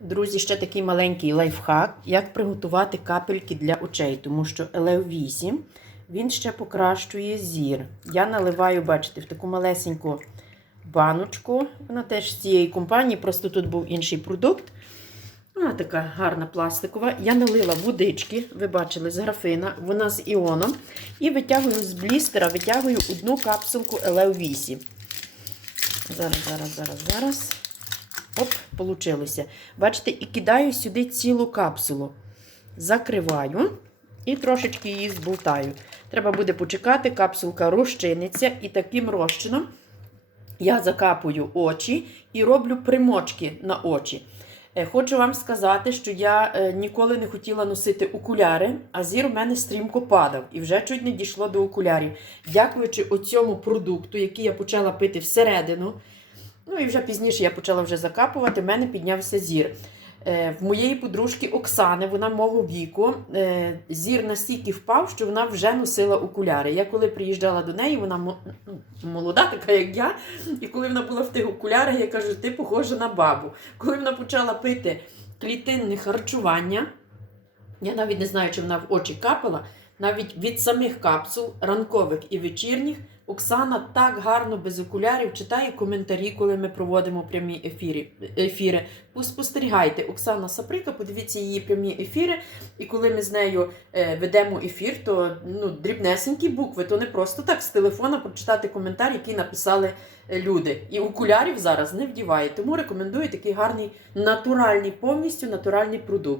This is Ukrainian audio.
Друзі, ще такий маленький лайфхак, як приготувати капельки для очей, тому що Елео 8 він ще покращує зір. Я наливаю, бачите, в таку малесеньку баночку. Вона теж з цієї компанії, просто тут був інший продукт. Вона така гарна пластикова. Я налила водички, ви бачили, з графина, вона з іоном. І витягую з блістера, витягую одну капсулку Елео 8. Зараз, зараз, зараз, зараз. Оп, получилося. Бачите, і кидаю сюди цілу капсулу. Закриваю і трошечки її зболтаю. Треба буде почекати, капсулка розчиниться, і таким розчином я закапую очі і роблю примочки на очі. Е, Хочу вам сказати, що я е, ніколи не хотіла носити окуляри, а зір у мене стрімко падав і вже чуть не дійшло до окулярів. Дякуючи оцьому продукту, який я почала пити всередину, ну і вже пізніше я почала вже закапувати, в мене піднявся зір. Е, В моєї подружки Оксани, вона мого віку, е, зір настільки впав, що вона вже носила окуляри. Я коли приїжджала до неї, вона ну, молода, така як я, і коли вона була в тих окулярах, я кажу, ти похожа на бабу. Коли вона почала пити клітинне харчування, я навіть не знаю, чи вона в очі капала, навіть від самих капсул, ранкових і вечірніх, Оксана так гарно без окулярів читає коментарі, коли ми проводимо прямі ефірі, ефіри. Спостерігайте, Оксана Саприка, подивіться її прямі ефіри. І коли ми з нею е, ведемо ефір, то ну, дрібнесенькі букви, то не просто так з телефона прочитати коментар, який написали е, люди. І окулярів зараз не вдіває. Тому рекомендую такий гарний натуральний, повністю натуральний продукт.